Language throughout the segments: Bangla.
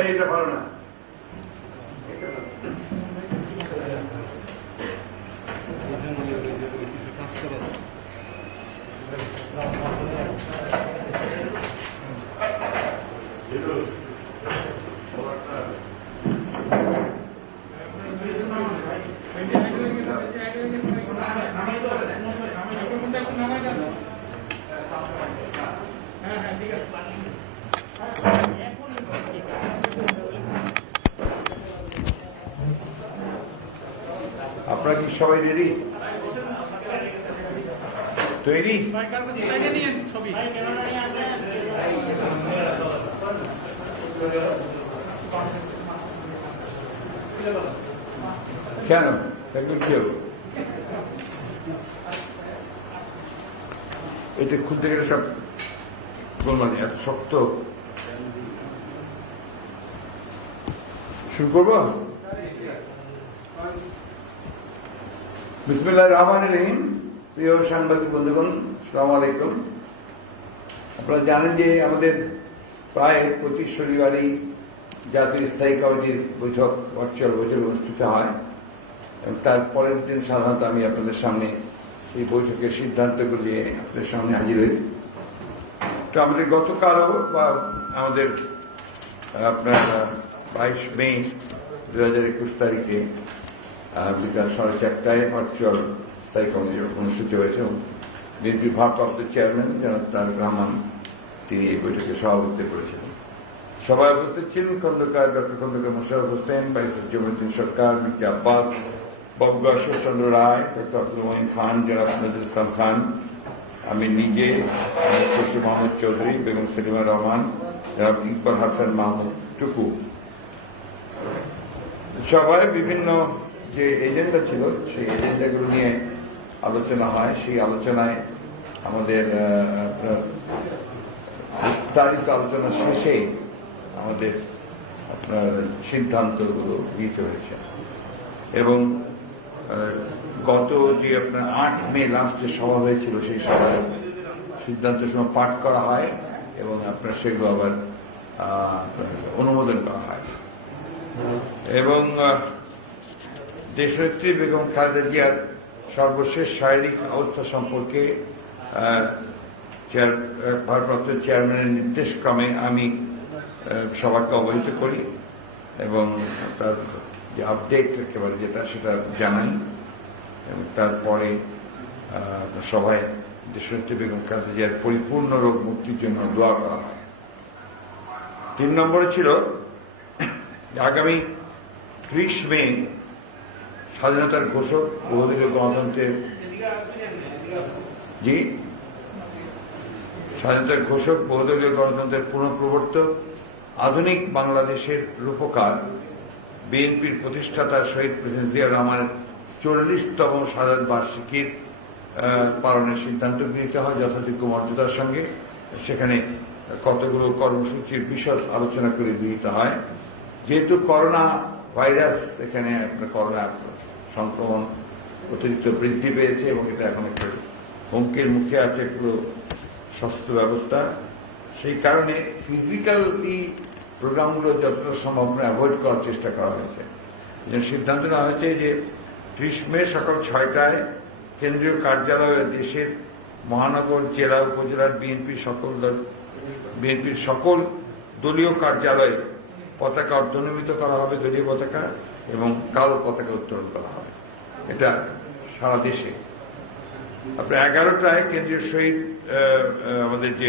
এইটা ভালো না। আপনারা কি সবাই রেডি? তৈরি? কেন একদম কি হবে? এটা খুলতে গেলে সব গোলমাল, এত শক্ত। শুরু করবো? বিসমিল্লাহির রহমানির রহিম। প্রিয় সাংবাদিক বন্ধুগণ, আসসালামু আলাইকুম। আপনারা জানেন যে আমাদের প্রায় প্রতি শনিবারই জাতীয় স্থায়ী কমিটির বৈঠক, ভার্চুয়াল বৈঠক অনুষ্ঠিত হয় এবং তার পরের দিন সাধারণত আমি আপনাদের সামনে এই বৈঠকের সিদ্ধান্তগুলি নিয়ে আপনাদের সামনে হাজির হই। তো আমাদের গতকালও বা আমাদের আপনার 22 মে 2021 তারিখে বিকাল 4:30টায় ভার্চুয়াল স্থায়ী কমিটি অনুষ্ঠিত হয়েছে এবং বিএনপির ভারপ্রাপ্ত চেয়ারম্যান জনাব তারেক রহমান তিনি এই বৈঠকে সভাপতিত্ব করেছিলেন। সভায় উপস্থিত ছিলেন খন্দকার ডক্টর খন্দকার মোশাররফ হোসেন, ব্যারিস্টার জমিউদ্দিন সরকার, মির্জা আব্বাস, বঙ্গ ঈশ্বরচন্দ্র রায়, ডক্টর আব্দুল মঈন খান, জনাব নজরুল ইসলাম খান, আমি নিজে, খুরশিদ মোহাম্মদ চৌধুরী, বেগম সেলিমা রহমান, জনাব ইকবাল হাসান মাহমুদ টুকু। সভায় বিভিন্ন যে এজেন্ডা ছিল সেই এজেন্ডাগুলো নিয়ে আলোচনা হয়। সেই আলোচনায় আমাদের বিস্তারিত আলোচনা শেষে আমাদের আপনার সিদ্ধান্তগুলো গৃহীত হয়েছে এবং গত যে আপনার 8 মে লাস্টে সভা হয়েছিল সেই সভায় সিদ্ধান্তের সময় পাঠ করা হয় এবং আপনার সেগুলো আবার অনুমোদন করা হয় এবং দেশনেত্রী বেগম খালেদা জিয়ার সর্বশেষ শারীরিক অবস্থা সম্পর্কে ভারপ্রাপ্ত চেয়ারম্যানের নির্দেশক্রমে আমি সবাইকে অবহিত করি এবং তার যে আপডেট একেবারে যেটা সেটা জানাই এবং তারপরে সভায় দেশনেত্রী বেগম খালেদা জিয়ার পরিপূর্ণ রোগ মুক্তির জন্য দোয়া করা হয়। 3 নম্বরে ছিল আগামী 30 মে স্বাধীনতার ঘোষক, বহুদলীয় গণতন্ত্রের স্বাধীনতার ঘোষক, বহুদলীয় গণতন্ত্রের পুনঃপ্রবর্তক, আধুনিক বাংলাদেশের রূপকার, বিএনপির প্রতিষ্ঠাতা শহীদ প্রেসিডেন্ট জিয়াউর রহমানের 40তম শাহাদাত বার্ষিকীর পালনের সিদ্ধান্ত গৃহীত হয় যথাযোগ্য মর্যাদার সঙ্গে। সেখানে কতগুলো কর্মসূচির বিশদ আলোচনা করে গৃহীত হয়। যেহেতু করোনা ভাইরাস, এখানে আপনার করোনা সংক্রমণ অতিরিক্ত বৃদ্ধি পেয়েছে এবং এটা এখন একটু হুমকির মুখে আছে পুরো স্বাস্থ্য ব্যবস্থা, সেই কারণে ফিজিক্যালি প্রোগ্রামগুলো যতটা সম্ভব অ্যাভয়েড করার চেষ্টা করা হয়েছে। সিদ্ধান্ত নেওয়া হয়েছে যে 30 মে সকাল 6টায় কেন্দ্রীয় কার্যালয় দেশের মহানগর, জেলা, উপজেলার বিএনপির সকল দলীয় কার্যালয়ে পতাকা অর্ধনমিত করা হবে, দলীয় পতাকা এবং কালো পতাকা উত্তোলন করা হবে। এটা সারা দেশে। আপনার 11টায় কেন্দ্রীয় শহীদ আমাদের যে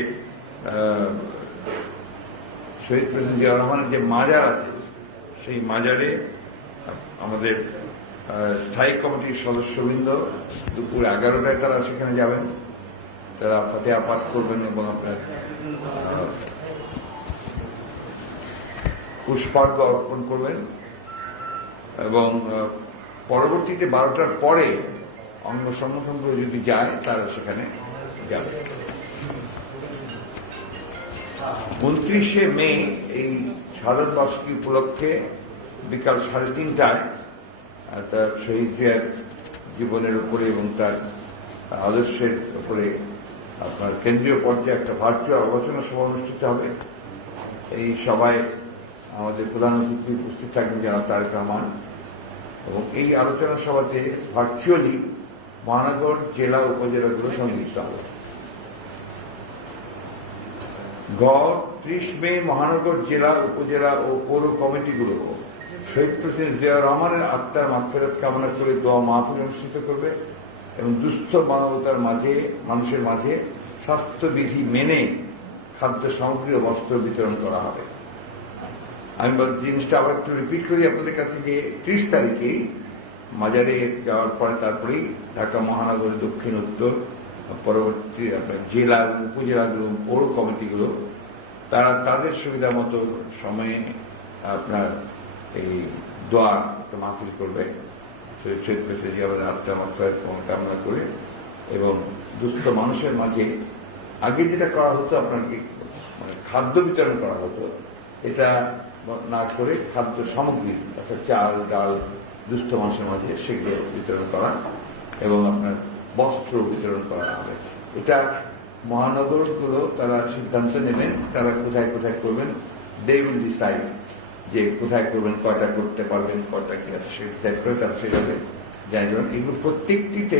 শহীদ প্রেসিডেন্ট জিয়াউর রহমানের যে মাজার আছে সেই মাজারে আমাদের স্থায়ী কমিটির সদস্যবৃন্দ দুপুর 11টায় তারা সেখানে যাবেন, তারা ফাতিহা পাঠ করবেন এবং আপনার পুষ্পার্ঘ্য অর্পণ করবেন এবং পরবর্তীতে 12টার পরে অঙ্গ সংগঠনগুলো যদি যায় তারা সেখানে যাবে। 29শে মে এই শাহাদাত বার্ষিকী উপলক্ষে বিকাল 3:30টায় তার শহীদ জিয়ার জীবনের উপরে এবং তার আদর্শের উপরে আপনার কেন্দ্রীয় পর্যায়ে একটা ভার্চুয়াল আলোচনা সভা অনুষ্ঠিত হবে। এই সভায় আমাদের প্রধান অতিথি উপস্থিত থাকবেন জনাব তারেক রহমান, এবং এই আলোচনা সভাতে ভার্চুয়ালি মহানগর, জেলা, উপজেলাগুলো সংযুক্ত হবে। 30 মে মহানগর, জেলা, উপজেলা ও পৌর কমিটিগুলো শহীদ প্রেসিডেন্ট জিয়াউর রহমানের আত্মার মাগফিরাত কামনা করে দোয়া মাহফিল অনুষ্ঠিত করবে এবং দুস্থ মানবতার মাঝে, মানুষের মাঝে স্বাস্থ্যবিধি মেনে খাদ্য সামগ্রী ও বস্ত্র বিতরণ করা হবে। আমি জিনিসটা আবার একটু রিপিট করি আপনাদের কাছে যে 30 তারিখেই মাজারে যাওয়ার পরে তারপরেই ঢাকা মহানগরের দক্ষিণ, উত্তর, পরবর্তী আপনার জেলা এবং উপজেলাগুলো, পৌর কমিটিগুলো তারা তাদের সুবিধা মতো সময়ে আপনার এই দোয়া একটা মাহফিল করবে শহীদ প্রেসিডেন্ট জিয়াউর আত্মার মাগফিরাত কামনা করে, এবং দুস্থ মানুষের মাঝে আগে যেটা করা হতো আপনার কি মানে খাদ্য বিতরণ করা হতো, এটা না করে খাদ্য সামগ্রী অর্থাৎ চাল, ডাল দুস্থ মানুষের মাঝে সেগুলো বিতরণ করা এবং আপনার বস্ত্র বিতরণ করা হবে। এটা মহানগরগুলো তারা সিদ্ধান্ত নেবেন তারা কোথায় কোথায় করবেন, দে উইল ডিসাইড যে কোথায় করবেন, কয়টা করতে পারবেন, কয়টা কি আছে সে ডিসাইড করে তারা সেভাবে যাই দেবেন। এগুলো প্রত্যেকটিতে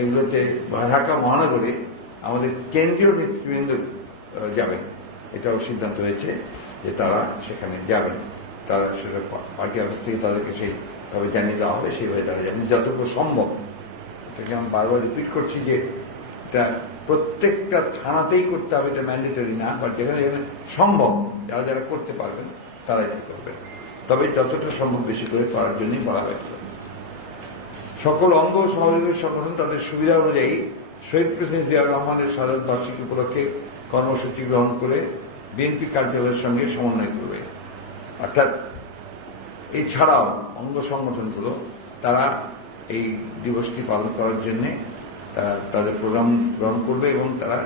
এগুলোতে ঢাকা মহানগরে আমাদের কেন্দ্রীয় নেতৃবৃন্দ যাবেন, এটাও সিদ্ধান্ত হয়েছে যে তারা সেখানে যাবেন। তারা সেটা পার্টি অফিস থেকে তাদেরকে সেইভাবে জানিয়ে দেওয়া হবে, সেইভাবে তারা যাবেন যতটুকু সম্ভব। এটাকে আমি বারবার রিপিট করছি যে এটা প্রত্যেকটা থানাতেই করতে হবে, এটা ম্যান্ডেটরি না, বা যেখানে যেখানে সম্ভব যারা যারা করতে পারবেন তারা এটা করবেন, তবে যতটা সম্ভব বেশি করে করার জন্যই বলা হয়েছে। সকল অঙ্গ ও সহযোগী সংগঠন তাদের সুবিধা অনুযায়ী শহীদ প্রেসিডেন্ট জিয়াউর রহমানের শাহাদাত বার্ষিকী উপলক্ষে কর্মসূচি গ্রহণ করে বিএনপি কার্যালয়ের সঙ্গে সমন্বয় করবে। অর্থাৎ এছাড়াও অঙ্গ সংগঠনগুলো তারা এই দিবসটি পালন করার জন্য তাদের প্রোগ্রাম গ্রহণ করবে এবং তারা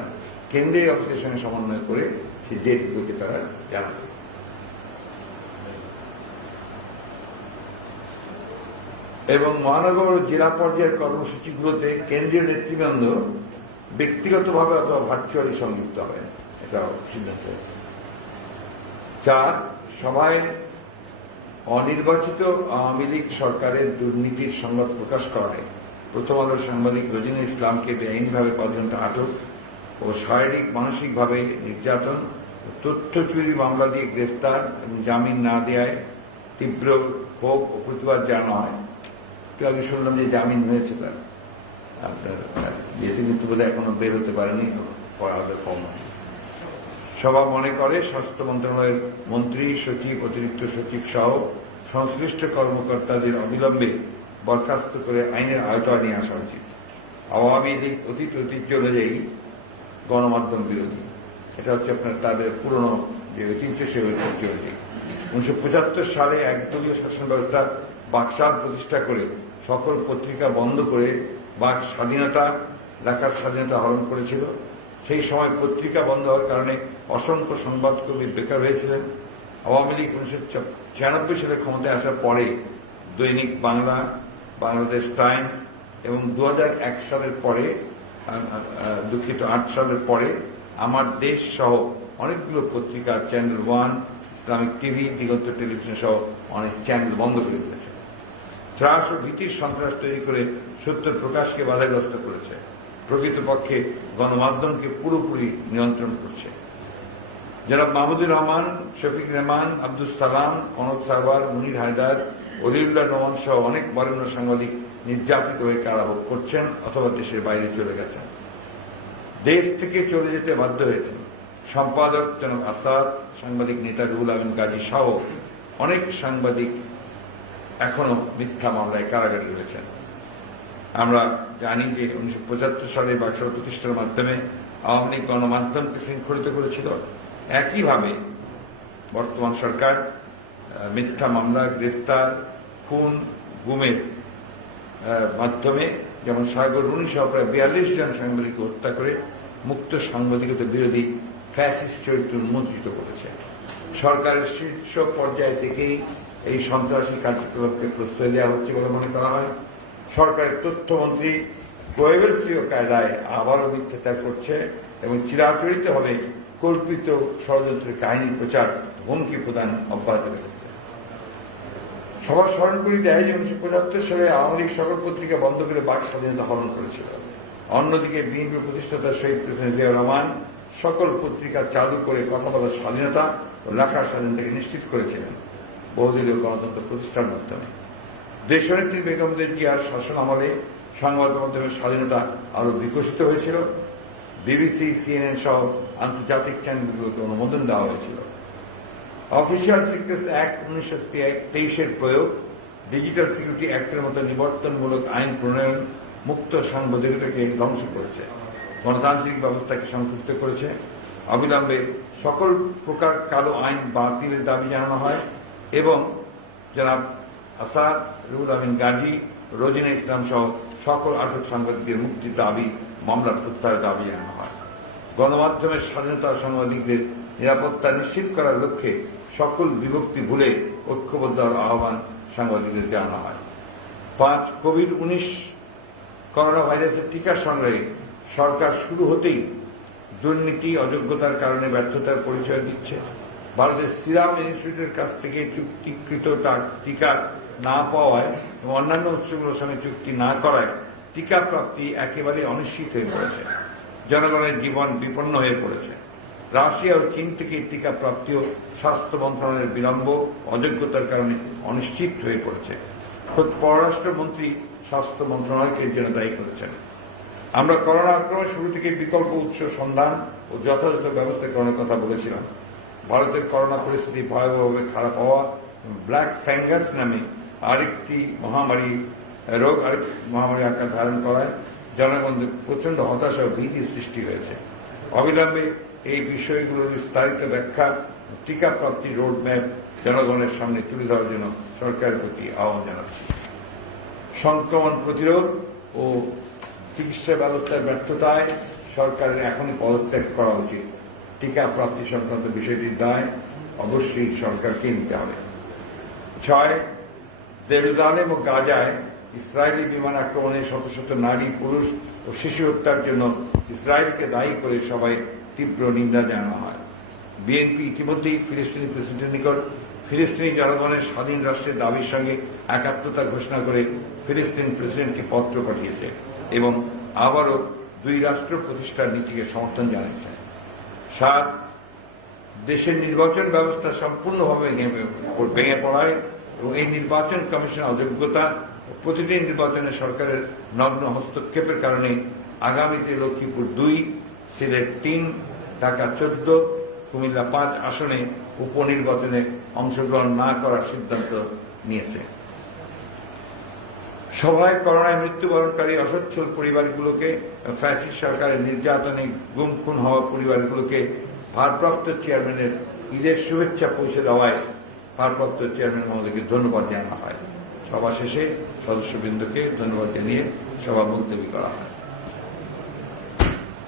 কেন্দ্রীয় অফিসের সঙ্গে সমন্বয় করে সেই ডেটগুলোকে তারা জানাবে। এবং মহানগর ও জেলা পর্যায়ের কর্মসূচিগুলোতে কেন্দ্রীয় নেতৃবৃন্দ ব্যক্তিগতভাবে অথবা ভার্চুয়ালি সংযুক্ত হবেন, এটাও সিদ্ধান্ত হয়েছে। 4, সভায় অনির্বাচিত আওয়ামী লীগ সরকারের দুর্নীতির সংবাদ প্রকাশ করায় প্রথম আলোর সাংবাদিক রোজিনা ইসলামকে বেআইনিভাবে 5 ঘণ্টা আটক ও শারীরিক মানসিকভাবে নির্যাতন, তথ্য চুরি মামলা দিয়ে গ্রেফতার এবং জামিন না দেওয়ায় তীব্র ক্ষোভ ও প্রতিবাদ জানানো হয়। একটু আগে শুনলাম যে জামিন হয়েছে তার, আপনার যেহেতু কিন্তু বোধহয় এখনো বের হতে পারেনি, সভা মনে করে স্বাস্থ্য মন্ত্রণালয়ের মন্ত্রী, সচিব, অতিরিক্ত সচিব সহ সংশ্লিষ্ট কর্মকর্তাদের অবিলম্বে বরখাস্ত করে আইনের আওতায় নিয়ে আসা উচিত। আওয়ামী লীগ অতীত ঐতিহ্য অনুযায়ী গণমাধ্যম বিরোধী, এটা হচ্ছে আপনার তাদের পুরনো যে ঐতিহ্য, সেই ঐতিহ্য অনুযায়ী 1975 সালে একদলীয় শাসন ব্যবস্থা বাকশাল প্রতিষ্ঠা করে সকল পত্রিকা বন্ধ করে বাক স্বাধীনতা, লেখার স্বাধীনতা হরণ করেছিল। সেই সময় পত্রিকা বন্ধ হওয়ার কারণে অসংখ্য সংবাদকর্মী বেকার হয়েছিলেন। আওয়ামী লীগ 1996 সালে ক্ষমতায় আসার পরে দৈনিক বাংলা, বাংলাদেশ টাইমস এবং 2001 সালের পরে 8 সালের পরে আমার দেশ সহ অনেকগুলো পত্রিকা, চ্যানেল 1, ইসলামিক টিভি, দিগন্ত টেলিভিশন সহ অনেক চ্যানেল বন্ধ করে দিয়েছে। ত্রাস ও ভীতির সন্ত্রাস তৈরি করে সত্য প্রকাশকে বাধাগ্রস্ত করেছে, প্রকৃতপক্ষে গণমাধ্যমকে পুরোপুরি নিয়ন্ত্রণ করছে। জনাব মাহমুদুর রহমান, শফিক রেহমান, আব্দুল সালাম, কনক সারওয়ার, মুনির হায়দার, অলিউল্লাহ রহমান সহ অনেক বরেণ্য সাংবাদিক নির্যাতিত হয়ে কারাভোগ করছেন অথবা দেশের বাইরে চলে গেছেন, দেশ থেকে চলে যেতে বাধ্য হয়েছেন। সম্পাদক জনাব আসাদ, সাংবাদিক নেতা রুহুল আমিন গাজী সহ অনেক সাংবাদিক এখনো মিথ্যা মামলায় কারাগারে রয়েছেন। আমরা জানি যে 1975 সালে বাকশাল প্রতিষ্ঠার মাধ্যমে আওয়ামী লীগ গণমাধ্যমকে শৃঙ্খলিত করেছিল। একইভাবে বর্তমান সরকার মিথ্যা মামলা, গ্রেফতার, খুন, গুমের মাধ্যমে যেমন সাগর রুনি সহ প্রায় 42 জন সাংবাদিককে হত্যা করে মুক্ত সাংবাদিকতা বিরোধী ফ্যাসিস্ট চরিত্র উন্মোচিত করেছে। সরকারের শীর্ষ পর্যায় থেকেই এই সন্ত্রাসী কার্যকলাপকে প্রশ্রয় দেওয়া হচ্ছে বলে মনে করা হয়। সরকারের তথ্যমন্ত্রী গোয়েবলসীয় কায়দায় আবারও মিথ্যাচার করছে এবং চিরাচরিতভাবে কল্পিত ষড়যন্ত্রের কাহিনী প্রচার হুমকি প্রদান অব্যাহত রেখেছে। সবার স্মরণ করি দেয় যে 1975 সালে আওয়ামী লীগ সকল পত্রিকা বন্ধ করে বাক স্বাধীনতা হরণ করেছিল। অন্যদিকে বিএনপি প্রতিষ্ঠাতা শহীদ প্রেসিডেন্ট জিয়াউর রহমান সকল পত্রিকা চালু করে কথা বলার স্বাধীনতা ও লেখার স্বাধীনতাকে নিশ্চিত করেছিলেন বহুদলীয় গণতন্ত্র প্রতিষ্ঠার মাধ্যমে। দেশনেত্রী বেগম জিয়ার শাসন আমলে সংবাদ মাধ্যমের স্বাধীনতা আরো বিকশিত হয়েছিল। বিবিসি, সিএনএন সহ আন্তর্জাতিক চ্যানেলগুলোকে অনুমোদন দেওয়া হয়েছিল। অফিসিয়াল সিক্রেটস অ্যাক্ট 1923-এর প্রয়োগ, ডিজিটাল সিকিউরিটি অ্যাক্টের মতো নিবর্তনমূলক আইন প্রণয়ন মুক্ত সাংবাদিকতাকে ধ্বংস করেছে, গণতান্ত্রিক ব্যবস্থাকে সংকুচিত করেছে। অবিলম্বে সকল প্রকার কালো আইন বাতিলের দাবি জানানো হয় এবং জনাব আসাদ, রুহুল আমিন গাজী, রোজিনা ইসলাম সহ সকল আটক সাংবাদিকদের মুক্তির দাবি, মামলা প্রত্যাহারের দাবি জানানো হয়। গণমাধ্যমের স্বাধীনতা, সাংবাদিকদের নিরাপত্তা নিশ্চিত করার লক্ষ্যে সকল বিভক্তি ভুলে ঐক্যবদ্ধ আহ্বান সাংবাদিকদের জানানো হয়। 5. কোভিড-19 করোনা ভাইরাসের টিকা সংগ্রহে সরকার শুরু হতেই দুর্নীতি, অযোগ্যতার কারণে ব্যর্থতার পরিচয় দিচ্ছে। ভারতের সিরাম ইনস্টিটিউটের কাছ থেকে চুক্তিকৃত টিকা না পাওয়ায় এবং অন্যান্য উৎসগুলোর সঙ্গে চুক্তি না করায় টিকা প্রাপ্তি একেবারে অনিশ্চিত হয়ে পড়েছে। জনগণের জীবন বিপন্ন হয়ে পড়েছে। রাশিয়া ও চীন থেকে টিকা প্রাপ্তিও স্বাস্থ্য মন্ত্রণালয়ের বিলম্ব, অযোগ্যতার কারণে অনিশ্চিত হয়ে পড়েছে। খোদ পররাষ্ট্রমন্ত্রী স্বাস্থ্য মন্ত্রণালয়কে এর জন্য দায়ী করেছেন। আমরা করোনা আক্রমণের শুরু থেকে বিকল্প উৎস সন্ধান ও যথাযথ ব্যবস্থা গ্রহণের কথা বলেছিলাম। ভারতের করোনা পরিস্থিতি ভয়াবহভাবে খারাপ হওয়া, ব্ল্যাক ফ্যাঙ্গাস নামে আরেকটি মহামারী আকার ধারণ করায় জনগণদের প্রচন্ড হতাশা ও ভীতি সৃষ্টি হয়েছে। অবিলম্বে এই বিষয়গুলোর বিস্তারিত ব্যাখ্যা, টিকা প্রাপ্তির রোডম্যাপ জনগণের সামনে তুলে ধরার জন্য সরকারের প্রতি আহ্বান জানাচ্ছি। সংক্রমণ প্রতিরোধ ও চিকিৎসা ব্যবস্থার ব্যর্থতায় সরকারের এখনই পদত্যাগ করা উচিত। টিকা প্রাপ্তি সংক্রান্ত বিষয়টির দায় অবশ্যই সরকারকে নিতে হবে। 6. জেরুজালেম ও গাজায় ইসরায়েলি বিমান আক্রমণে শত শত নারী, পুরুষ ও শিশু হত্যার জন্য ইসরায়েলকে দায়ী করে সবাই তীব্র নিন্দা জানানো হয়। বিএনপি ইতিমধ্যেই ফিলিস্তিনি প্রেসিডেন্টের নিকট ফিলিস্তিনি জনগণের স্বাধীন রাষ্ট্রের দাবির সঙ্গে একাত্মতা ঘোষণা করে ফিলিস্তিন প্রেসিডেন্টকে পত্র পাঠিয়েছে এবং আবারও 2 রাষ্ট্র প্রতিষ্ঠার নীতিকে সমর্থন জানিয়েছে। 7. দেশের নির্বাচন ব্যবস্থা সম্পূর্ণভাবে ভেঙে পড়ায় এবং এই নির্বাচন কমিশন অযোগ্যতা ও প্রতিটি নির্বাচনে সরকারের নগ্ন হস্তক্ষেপের কারণে আগামীতে লক্ষ্মীপুর 2, সিলেট 3, ঢাকা 14, কুমিল্লা 5 আসনে উপনির্বাচনে অংশগ্রহণ না করার সিদ্ধান্ত নিয়েছে। সভায় করোনায় মৃত্যুবরণকারী অসচ্ছল পরিবারগুলোকে, ফ্যাসিস্ট সরকারের নির্যাতনে গুম খুন হওয়া পরিবারগুলোকে ভারপ্রাপ্ত চেয়ারম্যানের ঈদের শুভেচ্ছা পৌঁছে দেওয়ায় ভারপ্রাপ্ত চেয়ারম্যান মহোদয়কে ধন্যবাদ জানানো হয়। সভা শেষে সদস্যবৃন্দকে ধন্যবাদ জানিয়ে সভা মুলতবি করা হয়।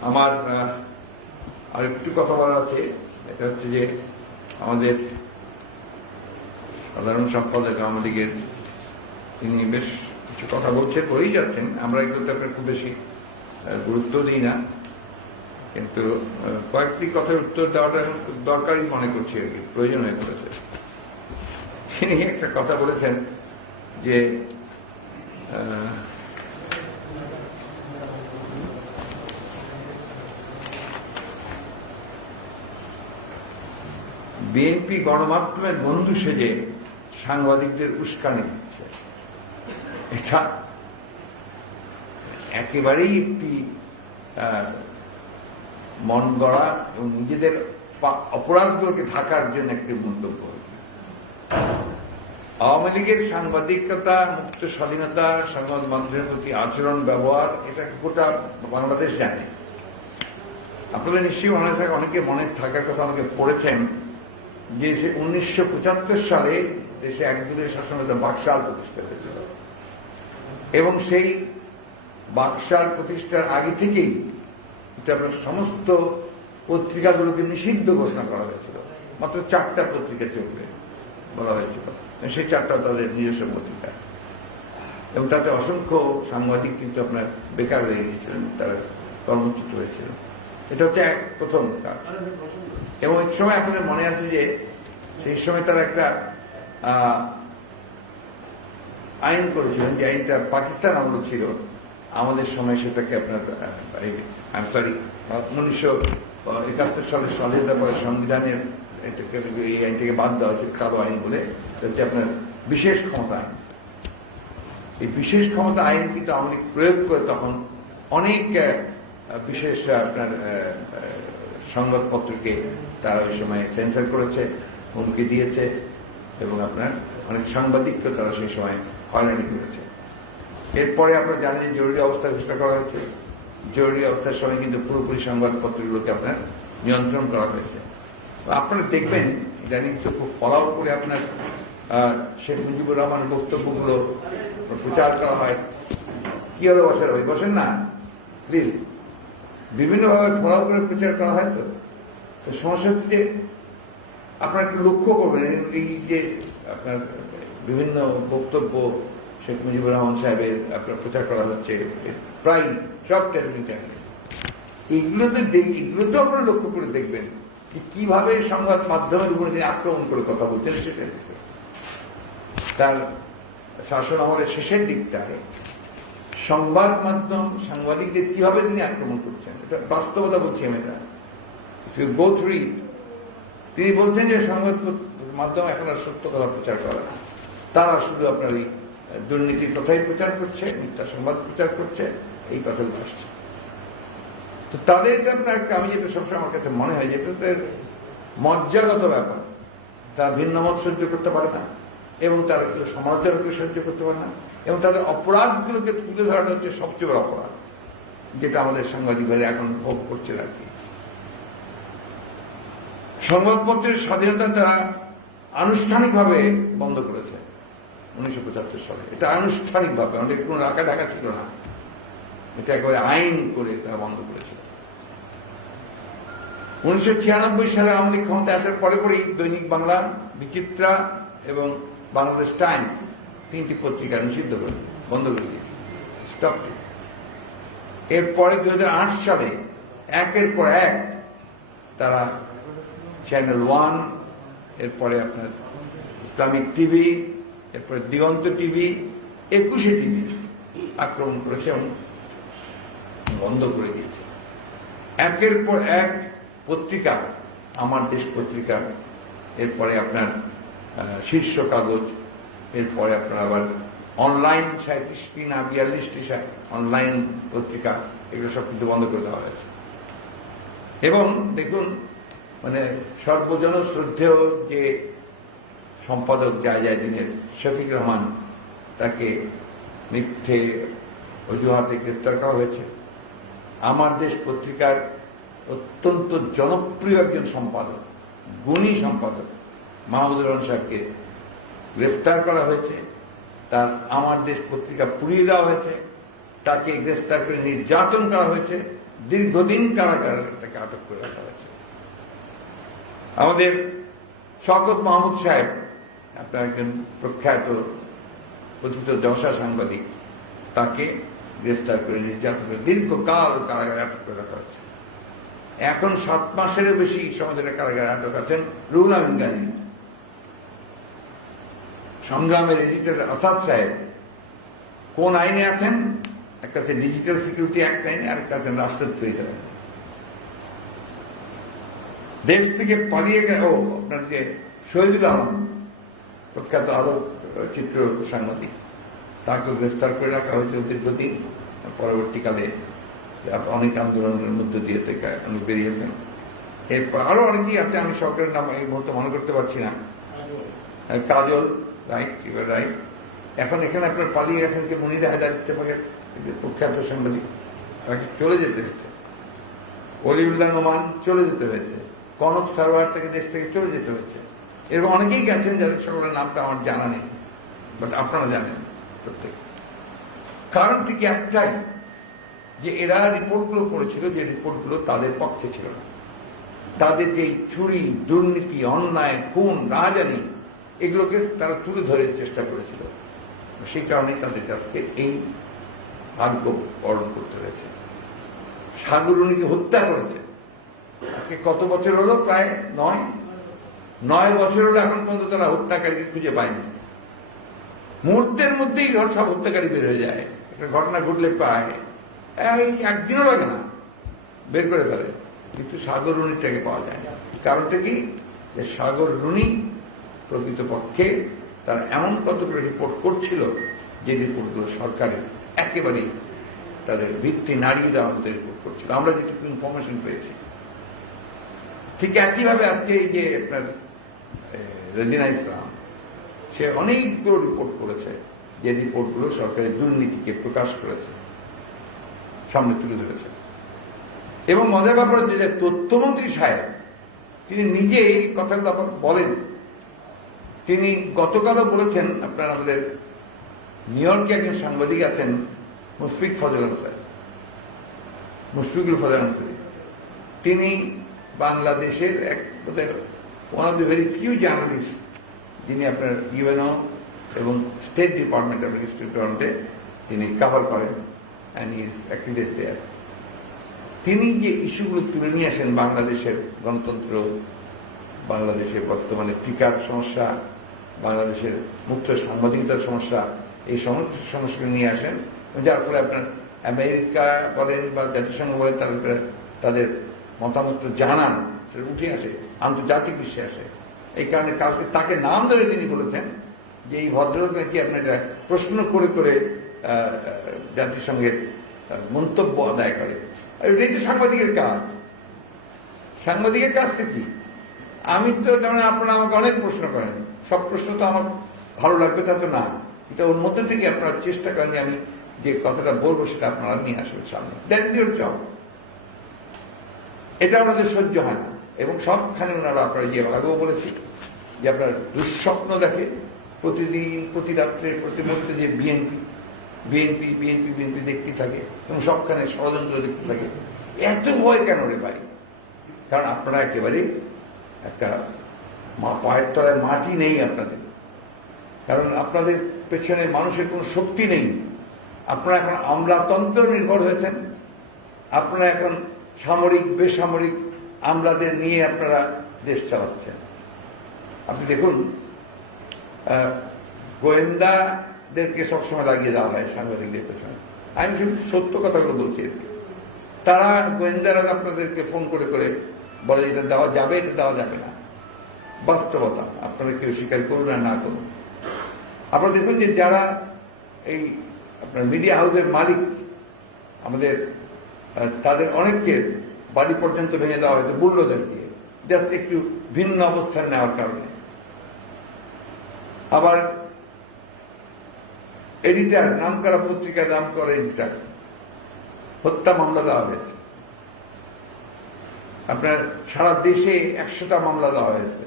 আমার আরেকটু কথা বলার আছে, এটা হচ্ছে যে আমাদের সাধারণ সম্পাদক আওয়ামী লীগের তিনি বেশ কিছু কথা বলেই যাচ্ছেন। আমরা এগুলোতে আপনার খুব বেশি গুরুত্ব দিই না, কিন্তু কয়েকটি কথার উত্তর দেওয়াটা দরকারই মনে করছি, আর কি প্রয়োজন হয়ে পড়েছে। তিনি একটা কথা বলেছেন যে বিএনপি গণমাধ্যমের বন্ধু সেজে সাংবাদিকদের উস্কানি দিচ্ছে। এটা একেবারেই একটি মন গড়া এবং নিজেদের অপরাধগুলোকে ঢাকার জন্য একটি মন্তব্য। আওয়ামী লীগের সাংবাদিকতা, মুক্ত স্বাধীনতা, সংবাদ মাধ্যমের প্রতি আচরণ, ব্যবহার, এটা গোটা বাংলাদেশ জানে। আপনাদের নিশ্চয়ই মনে থাকে, অনেকে মনে থাকার কথা অনেকে পড়েছেন যে 1975 সালে দেশে একদলীয় শাসনব্যবস্থা বাকশাল প্রতিষ্ঠা হয়েছিল এবং সেই বাকশাল প্রতিষ্ঠার আগে থেকেই সমস্ত পত্রিকাগুলোকে নিষিদ্ধ ঘোষণা করা হয়েছিল। মাত্র 4টা পত্রিকা চলবে বলা হয়েছিল, সেই 4টা তাদের নিজস্ব পত্রিকা, এবং তাতে অসংখ্য সাংবাদিক কিন্তু আপনার বেকার হয়ে গিয়েছিলেন, তারা কর্মচ্যুত হয়েছিল। এটা হচ্ছে প্রথম কাজ। এবং এক সময় আপনাদের মনে আছে যে সেই সময় তারা একটা আইন করেছিলেন, যে আইনটা পাকিস্তান আমল ছিল, আমাদের সময় সেটাকে আপনার সরি 1971 সালের স্বাধীনতার পরে সংবিধানের এই আইনটাকে বাদ দেওয়া হয়েছে কালো আইন বলে, হচ্ছে আপনার বিশেষ ক্ষমতা আইন। এই বিশেষ ক্ষমতা আইন কিন্তু আওয়ামী লীগ প্রয়োগ করে তখন অনেক বিশেষ আপনার সংবাদপত্রকে তারা ওই সময় সেন্সার করেছে, হুমকি দিয়েছে, এবং আপনার অনেক সাংবাদিককে তারা সেই সময় হয়রানি করেছে। এরপরে আপনারা জানেন যে জরুরি অবস্থা ঘোষণা করা হয়েছে। জরুরি অবস্থার সময় কিন্তু পুরোপুরি সংবাদপত্রগুলোকে আপনার নিয়ন্ত্রণ করা হয়েছে। আপনারা দেখবেন ইদানিং তো খুব ফলো করে আপনার শেখ মুজিবুর রহমানের বক্তব্যগুলো প্রচার করা হয়। কি হবে বসার হয়, বসেন না প্লিজ, বিভিন্নভাবে ফলো করে প্রচার করা হয়। তো সমস্যা হচ্ছে যে আপনারা একটু লক্ষ্য করবেন, এই যে আপনার বিভিন্ন বক্তব্য শেখ মুজিবুর রহমান সাহেবের আপনার প্রচার করা হচ্ছে প্রায় সব টেলিভিশন চ্যানেলে, এগুলোতে আপনারা লক্ষ্য করে দেখবেন যে কিভাবে সংবাদ মাধ্যমের উপরে তিনি আক্রমণ করে কথা বলছেন। সেটা তার শাসন আমলের শেষের দিকটায় সংবাদ মাধ্যম সাংবাদিকদের কিভাবে তিনি আক্রমণ করছেন, এটা বাস্তবতা বলছি আমি। তিনি বলছেন যে সংবাদ মাধ্যম এখন আর সত্য কথা প্রচার করে না, তারা শুধু আপনার এই দুর্নীতির কথাই প্রচার করছে, মিথ্যা সংবাদ প্রচার করছে, এই কথাগুলো আসছে। তো তাদের আপনার আমি যেটা সবসময় আমার কাছে মনে হয় যে এটা তাদের মজ্জাগত ব্যাপার, তারা ভিন্ন মত সহ্য করতে পারে না, এবং তারা কেউ সমালোচনাকে সহ্য করতে পারে না, এবং তাদের অপরাধগুলোকে তুলে ধরাটা হচ্ছে সবচেয়ে বড় অপরাধ, যেটা আমাদের সাংবাদিক ভাইরা এখন ভোগ করছে আর কি। সংবাদপত্রের স্বাধীনতা তারা আনুষ্ঠানিকভাবে বন্ধ করেছে 1975 সালে। এটা আনুষ্ঠানিকভাবে, আমাদের কোনো রাখা ঢাকা ছিল না, এটা একেবারে আইন করে তারা বন্ধ করেছিল। 1996 সালে আওয়ামী লীগ ক্ষমতায় আসার পরে পরেই দৈনিক বাংলা, বিচিত্রা এবং বাংলাদেশ টাইমস তিনটি পত্রিকা নিষিদ্ধ করে বন্ধ করে দিয়েছে, স্টপ। এরপরে 2008 সালে একের পর এক তারা চ্যানেল 1, এরপরে আপনার ইসলামিক টিভি, এরপরে দিগন্ত টিভি, 21 টিভি আক্রমণ করেছে এবং বন্ধ করে দিয়েছে। একের পর এক পত্রিকা, আমার দেশ পত্রিকা, এরপরে আপনার শীর্ষ কাগজ, এরপরে আপনার আবার অনলাইন 37টি না 42টি অনলাইন পত্রিকা, এগুলো সব কিন্তু বন্ধ করে দেওয়া হয়েছে। এবং দেখুন, মানে সর্বজন শ্রদ্ধেয় যে সম্পাদক জায়দিনের শফিক রহমান, তাকে মিথ্যে অজুহাতে গ্রেফতার করা হয়েছে। আমার দেশ পত্রিকার অত্যন্ত জনপ্রিয় একজন সম্পাদক, গুণী সম্পাদক মাহমুদুর রহমান সাহেবকে গ্রেফতার করা হয়েছে। তার আমার দেশ পত্রিকা পুড়িয়ে দেওয়া হয়েছে, তাকে গ্রেফতার করে নির্যাতন করা হয়েছে, দীর্ঘদিন কারাগারে তাকে আটক করে রাখা হয়েছে। আমাদের শওকত মাহমুদ সাহেব, আপনার একজন প্রখ্যাত কথিত যশা সাংবাদিক, তাকে গ্রেফতার করে নির্যাতন করে দীর্ঘকাল কারাগারে আটক করে রাখা হয়েছে। এখন 7 মাসেরও বেশি সময় ধরে কারাগারে আটক আছেন রুহুল আমিন গাজী। সংগ্রামের এডিটর আসাদ সাহেব কোন আইনে আছেন? একটা আছে ডিজিটাল সিকিউরিটি অ্যাক্ট আইনে, আরেকটা আছেন রাষ্ট্রদ্রোহিতা আইনে। দেশ থেকে পালিয়ে গেল আপনার যে শহীদুল আলম, প্রখ্যাত আরব চিত্র সাংবাদিক, তাকে গ্রেফতার করে রাখা হয়েছে দীর্ঘদিন। পরবর্তীকালে অনেক আন্দোলনের মধ্য দিয়ে থেকে উনি বেরিয়েছেন। এরপর আরো অনেকেই আছে, আমি সরকারের নাম এই মুহূর্তে মনে করতে পারছি না। কাজল রাইট, এখন এখানে আপনার পালিয়ে গেছেন যে মনিরা হায়দার ইত্তেফাকের প্রখ্যাত সাংবাদিক, তাকে চলে যেতে হয়েছে। অলিউল্লাহ নোমান চলে যেতে হয়েছে, কনক সারোয়ার থেকে দেশ থেকে চলে যেতে হয়েছে। এরকম অনেকেই গেছেন যাদের সকলের নামটা আমার জানা নেই, বাট আপনারা জানেন প্রত্যেক। কারণ ঠিক একটাই, যে এরা রিপোর্টগুলো করেছিল, যে রিপোর্টগুলো তাদের পক্ষে ছিল না। তাদের যে চুরি, দুর্নীতি, অন্যায়, খুন, রাজানি, এগুলোকে তারা তুলে ধরে চেষ্টা করেছিল। সেই কারণে তাদের কাছকে এই ভাগ্য বরণ করতে হয়েছে। সাগর উনিকে হত্যা করেছে। আজকে কত বছর হলো? প্রায় 9 9 বছর হলো এখন পর্যন্ত তারা হত্যাকারীকে খুঁজে পায়নি। মুহূর্তের মধ্যেই সব হত্যাকারী বের হয়ে যায়, একটা ঘটনা ঘটলে পায়, একদিনও লাগে না, বের করে ফেলে। কিন্তু সাগর রুনিটাকে পাওয়া যায় না। কারণটা কি? যে সাগর রুনি প্রকৃতপক্ষে তারা এমন কতগুলো রিপোর্ট করছিল যে রিপোর্টগুলো সরকারের একেবারেই তাদের ভিত্তি নাড়িয়ে দেওয়ার মতো রিপোর্ট করছিল, আমরা যেটুকু ইনফরমেশন পেয়েছি। ঠিক একইভাবে আজকে এই যে আপনার রেজিনা ইসলাম, সে অনেকগুলো রিপোর্ট করেছে, যে রিপোর্টগুলো সরকারের দুর্নীতিকে প্রকাশ করেছে, সামনে তুলে ধরেছে। এবং মজার ব্যাপার হচ্ছে যে তথ্যমন্ত্রী সাহেব তিনি নিজে এই কথাগুলো আবার বলেন। তিনি গতকালও বলেছেন, আপনার আমাদের নিউ ইয়র্কে একজন সাংবাদিক আছেন মুশফিকুল ফজল আনসারী, তিনি বাংলাদেশের এক one of the very few journalist যিনি আপনার ইউএনও এবং স্টেট ডিপার্টমেন্টে তিনি কভার করেন, অ্যান্ড হি ইজ অ্যাক্টিভেট দেয়ার। তিনি যে ইস্যুগুলো তুলে নিয়ে আসেন, বাংলাদেশের গণতন্ত্র, বাংলাদেশের বর্তমানে টিকার সমস্যা, বাংলাদেশের মুক্ত সাংবাদিকতার সমস্যা, এই সমস্ত সমস্যাগুলো নিয়ে আসেন, যার ফলে আপনার আমেরিকা বলেন বা জাতিসংঘ বলেন, তাদের মতামত জানান, সেটা উঠে আসে, আন্তর্জাতিক বিশ্বে আসে। এই কারণে কালকে তাকে নাম ধরে তিনি বলেছেন যে এই ভদ্রলোক নাকি আপনার প্রশ্ন করে করে জাতিসংঘের মন্তব্য আদায় করে। এটাই তো সাংবাদিকের কাজ। সাংবাদিকের কাজটা কি? আমি তো যেমন আপনারা আমাকে অনেক প্রশ্ন করেন, সব প্রশ্ন তো আমার ভালো লাগবে তা তো না। এটা ওর মধ্যে থেকে আপনারা চেষ্টা করেন যে আমি যে কথাটা বলবো সেটা আপনারা নিয়ে আসবেন সামনে। That is your job. এটা ওনাদের সহ্য হয় না। এবং সবখানে ওনারা, আপনারা যে আগেও বলেছি যে আপনার দুঃস্বপ্ন দেখে প্রতিদিন, প্রতি রাত্রে, প্রতি মুহূর্তে, যে বিএনপি বিএনপি বিএনপি বিএনপি দেখতে থাকে এবং সবখানে ষড়যন্ত্র দেখতে থাকে। এত ভয় কেন রে ভাই? কারণ আপনারা একেবারে একটা পায়ের তলায় মাটি নেই আপনাদের। কারণ আপনাদের পেছনে মানুষের কোনো শক্তি নেই। আপনারা এখন আমলাতন্ত্র নির্ভর হয়েছেন। আপনারা এখন সামরিক বেসামরিক আমলাদের নিয়ে আপনারা দেশ চালাচ্ছেন। আপনি দেখুন, গোয়েন্দাদেরকে সবসময় লাগিয়ে দেওয়া হয় সাংবাদিকদের পেছনে। আমি শুধু সত্য কথাগুলো বলছি। তারা গোয়েন্দারা আপনাদেরকে ফোন করে করে বলে এটা দেওয়া যাবে, এটা দেওয়া যাবে না। বাস্তবতা আপনারা কেউ স্বীকার করুন আর না করুন। আপনারা দেখুন যে যারা এই আপনার মিডিয়া হাউসের মালিক আমাদের, তাদের অনেককে বাড়ি পর্যন্ত ভেঙে দেওয়া হয়েছে বুলডোজার দিয়ে, জাস্ট একটু ভিন্ন অবস্থান নেওয়ার কারণে। আবার এডিটার, নাম করা পত্রিকার নাম করা এডিটার হত্যা মামলা দেওয়া হয়েছে। আপনার সারা দেশে 100টা মামলা দেওয়া হয়েছে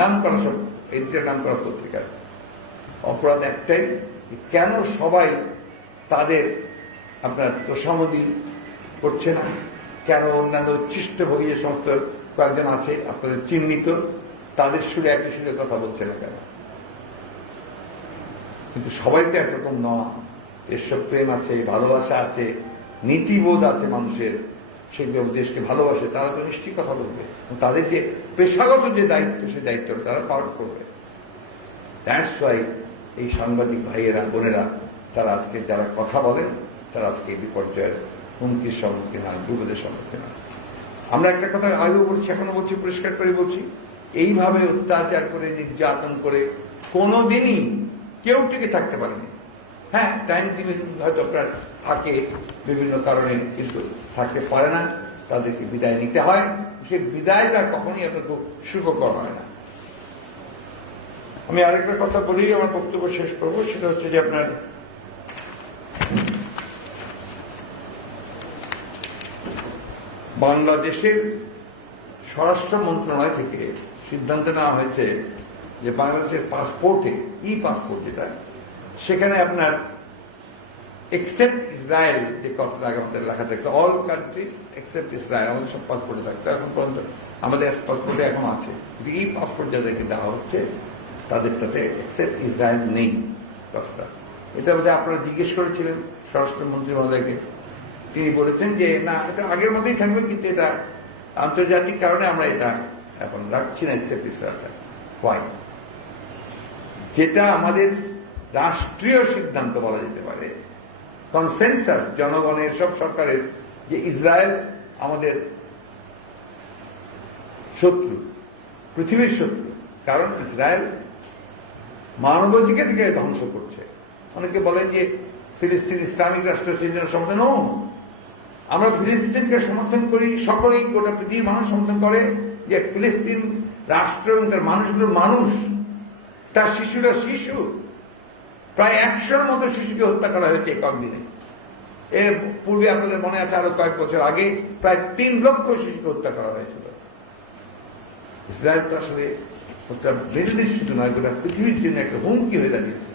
নাম করা সব এডিটার, নাম করা পত্রিকার। অপরাধ একটাই, কেন সবাই তাদের আপনার তোষামোদি করছে না? কেন অন্যান্য উচ্ছিষ্টভোগী যে সমস্ত কয়েকজন আছে আপনাদের চিহ্নিত, তাদের সুরে একই সুরে কথা বলছে না কেন? কিন্তু সবাই তো একরকম নয়। দেশপ্রেম আছে, ভালোবাসা আছে, নীতিবোধ আছে মানুষের, সেগুলো দেশকে ভালোবাসে, তারা তো নিশ্চয়ই কথা বলবে। তাদের যে পেশাগত যে দায়িত্ব, সেই দায়িত্ব তারা পালন করবে। দ্যাটস ওয়াই এই সাংবাদিক ভাইয়েরা বোনেরা তারা আজকে যারা কথা বলেন, তারা আজকে এই বিপর্যয়ের হুমকির সম্মুখীন হয়, বিপদের সম্মুখীন হয়। আমরা একটা কথা আগেও বলছি, এখনো বলছি, পরিষ্কার করে বলছি, এইভাবে অত্যাচার করে, নির্যাতন করে কোনোদিনই কেউ টিকে থাকতে পারেনি। হ্যাঁ, টাইম লিমিট হয়তো আপনার থাকে বিভিন্ন কারণে, কিন্তু থাকতে পারে না, তাদেরকে বিদায় নিতে হয়। সেই বিদায়টা কখনই আপনার খুব সুখকর হয় না। আমি আরেকটা কথা বলেই আমার বক্তব্য শেষ করবো, সেটা হচ্ছে যে আপনার বাংলাদেশের স্বরাষ্ট্র মন্ত্রণালয় থেকে সিদ্ধান্ত নেওয়া হয়েছে যে বাংলাদেশের পাসপোর্টে, ই পাসপোর্ট যেটা, সেখানে আপনার এক্সেপ্ট ইসরায়েল যে কথাটা আগে আমাদের লেখা থাকতো, অল কান্ট্রিজ এক্সেপ্ট ইসরায়েল, আমাদের সব পাসপোর্টে থাকতো। এখন পর্যন্ত আমাদের পাসপোর্টে এখন আছে, কিন্তু ই পাসপোর্ট যাদেরকে দেওয়া হচ্ছে তাদেরটাতে এক্সেপ্ট ইসরায়েল নেই কথাটা। এটা বোধহয় আপনারা জিজ্ঞেস করেছিলেন স্বরাষ্ট্রমন্ত্রী মহোদয়কে, তিনি বলেছেন যে না, এটা আগের মতোই থাকবে, কিন্তু এটা আন্তর্জাতিক কারণে আমরা এটা এখন রাখছি না এক্সেপ্ট ইসরায়েলটা। হোয়াই? যেটা আমাদের রাষ্ট্রীয় সিদ্ধান্ত বলা যেতে পারে, কনসেনসাস জনগণের, সব সরকারের, যে ইসরায়েল আমাদের শত্রু, পৃথিবীর শত্রু। কারণ ইসরায়েল মানবাধিকারকে ধ্বংস করছে। অনেকে বলেন যে ফিলিস্তিন ইসলামিক রাষ্ট্র সেই জন্য সমর্থন। আমরা ফিলিস্তিনকে সমর্থন করি, সকলেই, গোটা পৃথিবীর মানুষ সমর্থন করে যে ফিলিস্তিন রাষ্ট্র এবং তার মানুষগুলো মানুষ, তার শিশুরা শিশু। প্রায় 100-র মতো শিশুকে হত্যা করা হয়েছে কয়েকদিনে। এর পূর্বে আপনাদের মনে আছে আরো কয়েক বছর আগে প্রায় 3 লক্ষ শিশুকে হত্যা করা হয়েছিল। ইসরায়েল তো আসলে মিডল ইস্ট শুধু নয়, গোটা পৃথিবীর জন্য একটা হুমকি হয়ে দাঁড়িয়েছে।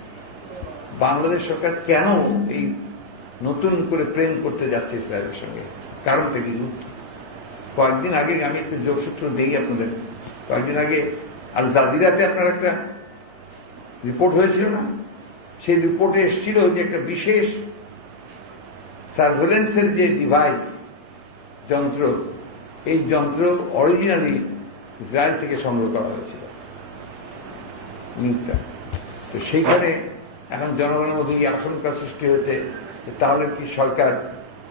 বাংলাদেশ সরকার কেন এই নতুন করে প্রেম করতে যাচ্ছে ইসরায়েলের সঙ্গে? কারণটা কি? কয়েকদিন আগে আমি একটু যোগসূত্র দিই আপনাদের। কয়েকদিন আগে আল জাজিরাতে আপনার একটা রিপোর্ট হয়েছিল না? সেই রিপোর্টে এসেছিল যে একটা বিশেষ সার্ভেলেন্সের যে ডিভাইস, যন্ত্র, এই যন্ত্র অরিজিনালি ইসরায়েল থেকে সংগ্রহ করা হয়েছিল। তো সেইখানে এখন জনগণের মধ্যে এই আশঙ্কা সৃষ্টি হয়েছে তাহলে কি সরকার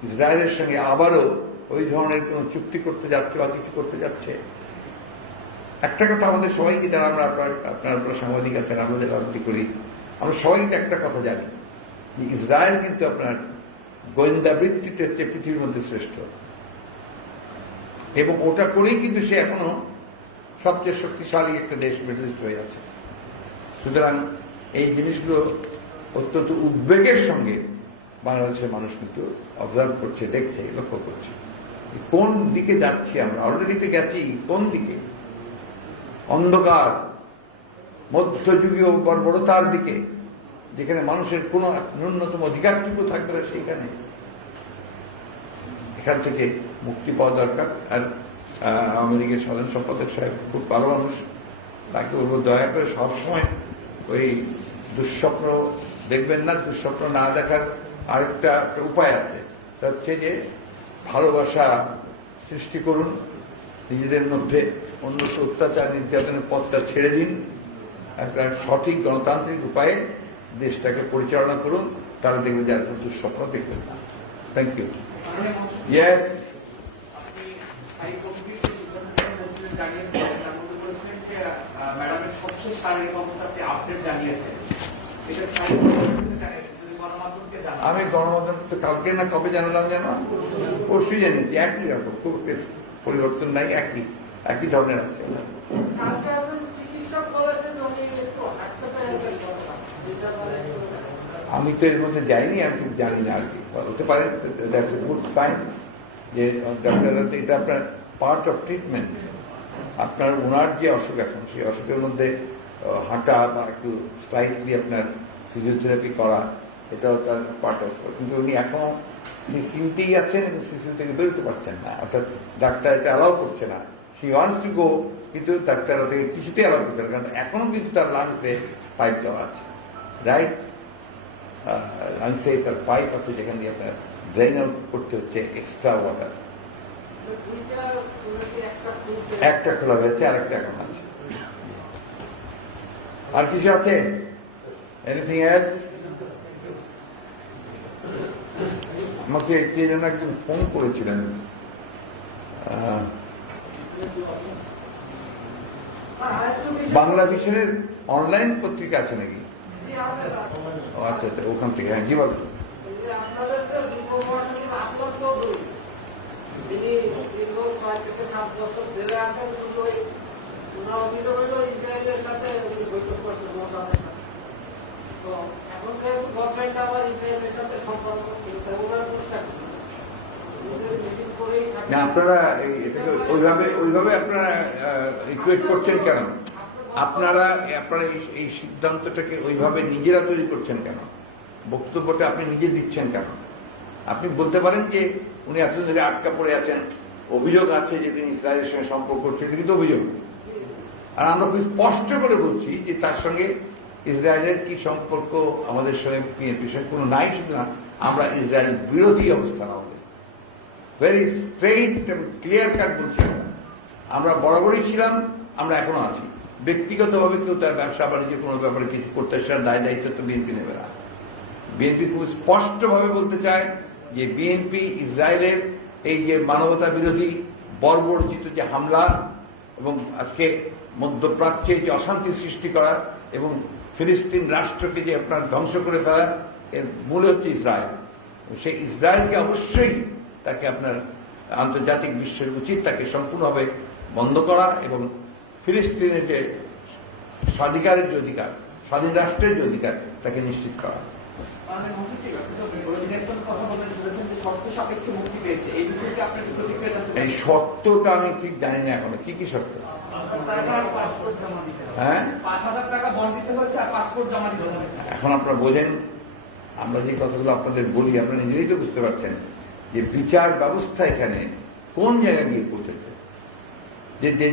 ইসরায়েলের সঙ্গে আবারও ওই ধরনের কোন চুক্তি করতে যাচ্ছে বা কিছু করতে যাচ্ছে? একটা কথা আমাদের সবাইকে, যারা আমরা আপনার সাংবাদিক আছেন, আমরা যে রাজনীতি করি, আমরা সবাইকে একটা কথা জানি যে ইসরায়েল কিন্তু আপনার গোয়েন্দা বৃত্তিতে হচ্ছে পৃথিবীর মধ্যে শ্রেষ্ঠ, এবং ওটা করেই কিন্তু সে এখনো সবচেয়ে শক্তিশালী একটা দেশ মিডল ইস্ট হয়ে আছে। সুতরাং এই জিনিসগুলো অত্যন্ত উদ্বেগের সঙ্গে বাংলাদেশের মানুষ কিন্তু অবজার্ভ করছে, দেখছে, লক্ষ্য করছে কোন দিকে যাচ্ছি আমরা। অলরেডি তো গেছি কোন দিকে? অন্ধকার মধ্যযুগীয় বর্বরতার দিকে, যেখানে মানুষের কোনো ন্যূনতম অধিকারটুকু থাকবে না সেইখানে। এখান থেকে মুক্তি পাওয়া দরকার। আর আওয়ামী লীগের সাধারণ সম্পাদক সাহেব খুব ভালো মানুষ, তাকে বলবো দয়া করে সবসময় ওই দুঃস্বপ্ন দেখবেন না। দুঃস্বপ্ন না দেখার আরেকটা উপায় আছে, তা হচ্ছে যে ভালোবাসা সৃষ্টি করুন নিজেদের মধ্যে, অন্যকে অত্যাচার নির্যাতনের পথটা ছেড়ে দিন, একটা সঠিক গণতান্ত্রিক উপায়ে দেশটাকে পরিচালনা করুন, তারা দেখবে যে আর দুঃস্বপ্ন দেখবেন না। Thank you. ইয়েস, আমি গণমাধ্যম কালকে না কবে জানালাম যেন, পরশুই জানিয়েছি। একই রকম, খুব পরিবর্তন নাই, একই ধরনের আছে। আমি তো এর মধ্যে যাইনি, আমি জানি না আর কি হতে পারে। দ্যাটস এ গুড সাইন যে ডাক্তাররা, এটা আপনার পার্ট অফ ট্রিটমেন্ট। আপনার ওনার যে অসুখ এখন, সেই অসুখের মধ্যে হাঁটা বা একটু স্লাইটলি আপনার ফিজিওথেরাপি করা, এটাও তার পার্ট অফ। কিন্তু উনি এখনো সিসিউতেই আছেন এবং সিসিউ থেকে বেরোতে পারছেন না, অর্থাৎ ডাক্তার এটা অ্যালাউ করছে না। সি ওয়ান্টস টু গো, কিন্তু ডাক্তাররা থেকে কিছুতেই অ্যালাউ করছে না, কারণ এখনো কিন্তু তার লাংসে পাইপ দেওয়া আছে। রাইট, লাংসে তার পাইপ আছে যেখান দিয়ে আপনার ড্রেন আউট করতে হচ্ছে এক্সট্রা ওয়াটার। একটা খোলা হয়েছে, আরেকটা এখন আছে। আর কিছু আছে? Anything else? আমাকে কে যেন একজন ফোন করেছিলেন, বাংলা ভিশনের অনলাইন পত্রিকা আছে নাকি? আচ্ছা আচ্ছা, ওখান থেকে। হ্যাঁ, জি বলুন। আপনারা এটাকে ওইভাবে আপনারা ইকুয়েট করছেন কেন? আপনারা এই সিদ্ধান্তটাকে ওইভাবে নিজেরা তৈরি করছেন কেন? বক্তব্যটা আপনি নিজে দিচ্ছেন কেন? আপনি বলতে পারেন যে উনি এতদিন ধরে আটকা পড়ে আছেন, অভিযোগ আছে যে তিনি ইসরায়েলের সঙ্গে সম্পর্ক করছেন, কিন্তু অভিযোগ। আর আমরা খুব স্পষ্ট করে বলছি যে তার সঙ্গে ইসরায়েলের কি সম্পর্ক আমাদের সঙ্গে বিএনপির সঙ্গে কোনো নাই। শুধু না, আমরা ইসরায়েল বিরোধী অবস্থান, আমাদের ভেরি স্ট্রেইট এবং ক্লিয়ার কাট বলছি আমরা আমরা বরাবরই ছিলাম, আমরা এখনো আছি। ব্যক্তিগতভাবে কেউ তার ব্যবসা বাণিজ্য কোনো ব্যাপারে কিছু করতে আসার দায় দায়িত্ব তো বিএনপি নেবে না। বিএনপি খুব স্পষ্টভাবে বলতে চায় যে বিএনপি ইসরায়েলের এই যে মানবতা বিরোধী বর্বরচিত যে হামলা এবং আজকে মধ্যপ্রাচ্যে যে অশান্তি সৃষ্টি করা এবং ফিলিস্তিন রাষ্ট্রকে যে আপনার ধ্বংস করে ফেলা, এর মূল হচ্ছে ইসরায়েল। সেই ইসরায়েলকে অবশ্যই তাকে আপনার আন্তর্জাতিক বিশ্বের উচিত তাকে সম্পূর্ণভাবে বন্ধ করা এবং ফিলিস্তিনের যে স্বাধিকারের যে অধিকার, স্বাধীন রাষ্ট্রের যে অধিকার, তাকে নিশ্চিত করা। এই শর্তটা আমি ঠিক জানি না এখনো, কি কি শর্ত? হ্যাঁ, এখন আপনারা বোঝেন, আমরা যে কথাগুলো আপনাদের বলি আপনারা নিজেরাই তো বুঝতে পারছেন যে বিচার ব্যবস্থা এখানে কোন জায়গায় গিয়ে পৌঁছেছে।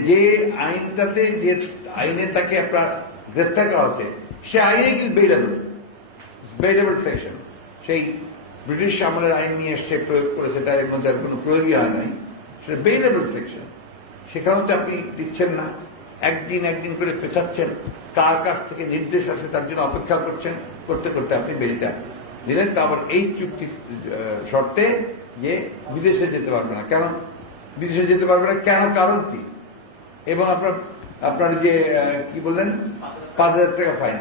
যে আইনটাতে, যে আইনে তাকে আপনার গ্রেফতার করা হচ্ছে, সে আইনে কিন্তু বেইলেবল সেকশন, সেই ব্রিটিশ আমলের আইন নিয়ে এসে প্রয়োগ করেছে, তার এর মধ্যে আর কোনো প্রয়োগই হয় নাই, সেটা বেইলেবল সেকশন। সেখানেও তো আপনি দিচ্ছেন না, একদিন করে পেছাচ্ছেন, কার কাছ থেকে নির্দেশ আসে তার জন্য অপেক্ষা করছেন, করতে করতে আপনি বেলটা দিলেন। তা আবার এই চুক্তি শর্তে যে বিদেশে যেতে পারবে না। কেন বিদেশে যেতে পারবে না? কেন, কারণ কি? এবং আপনার যে কি বললেন 5,000 টাকা ফাইন,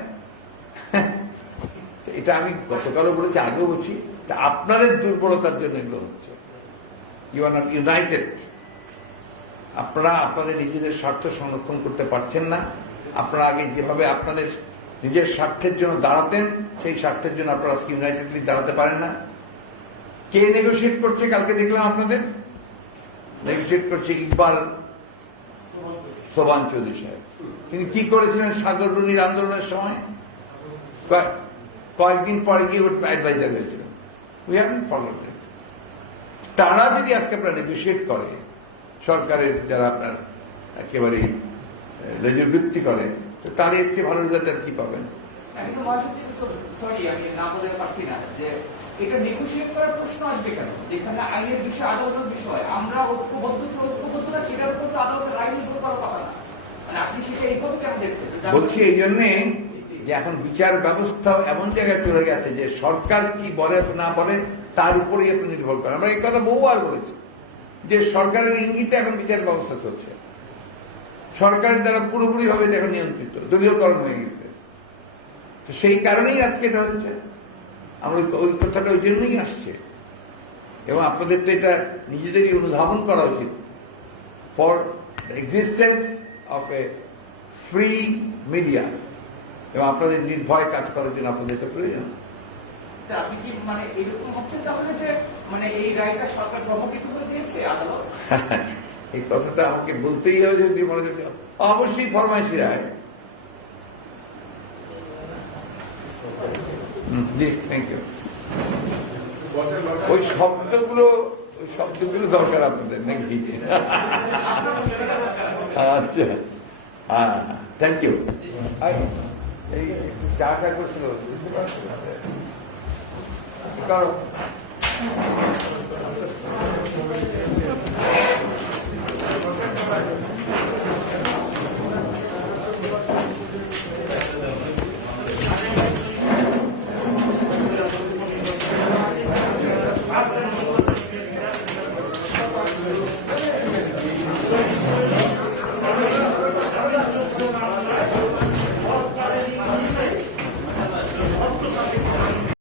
এটা আমি গতকালও বলেছি, আগেও বলছি, আপনাদের দুর্বলতার জন্য এগুলো হচ্ছে। You are not united. আপনারা আপনাদের নিজেদের স্বার্থ সংরক্ষণ করতে পারছেন না। আপনারা আগে যেভাবে আপনাদের নিজের স্বার্থের জন্য দাঁড়াতেন, সেই স্বার্থের জন্য আপনারা আজকে ইউনাইটেডলি দাঁড়াতে পারেন না। কে নেগোশিয়েট করছে? কালকে দেখলাম আপনাদের নেগোশিয়েট করছে ইকবাল সোবান চৌধুরী সাহেব। তিনি কি করেছিলেন সাগর রুনির আন্দোলনের সময়? কয়েকদিন পরে গিয়ে ওর অ্যাডভাইজার হয়েছিল। উই হ্যাভেন্ট ফলোড ইট। তারা যদি আজকে আপনারা নেগোশিয়েট করে, সরকারের যারা আপনার একেবারে লেজুরবৃত্তি করে, তো তার এর চেয়ে ভালো রেজাল্ট কি পাবেন? এটা নেগোশিয়েট করার প্রশ্ন আসবে কেন? যেখানে আইনের বিষয়, আদালতের বিষয়, আমরা ঐক্যবদ্ধতা সেটার উপর আদালতের রায় নির্ভর করার কথা না। মানে আপনি সেটা এইভাবে কেন দেখছেন? বলছি এই জন্যে যে এখন বিচার ব্যবস্থা এমন জায়গায় চলে গেছে যে সরকার কি বলে না বলে তার উপরেই আপনি নির্ভর করেন। আমরা এই কথা বহুবার বলেছি যে সরকারের ইঙ্গিতে এখন বিচার ব্যবস্থা চলছে, সরকারের দ্বারা পুরোপুরি ভাবে এখন নিয়ন্ত্রিত, দলীয়করণ হয়ে গেছে। তো সেই কারণেই আজকে এটা হচ্ছে। আমরা ওই কথাটা ওই জন্যই আসছে। এবং আপনাদের তো এটা নিজেদেরই অনুধাবন করা উচিত। For the existence of A free media এবং আপনাদের নির্ভয় কাজ করার জন্য আপনাদের এটা প্রয়োজন। আপনি কি মানে এরকম হচ্ছেন তাহলে যে মানে এই রায়টা সরকার প্রভাবিত করে দিয়েছে আদালত? এই কথাটা আমাকে বলতেই হবে, যদি মনে করতে অবশ্যই ফরমাইশি রায়। জি, থ্যাংক ইউ। ওই শব্দগুলো দরকার আপনাদের নাকি? আচ্ছা, হ্যাঁ, থ্যাংক ইউ। এই চা করছিল কারণ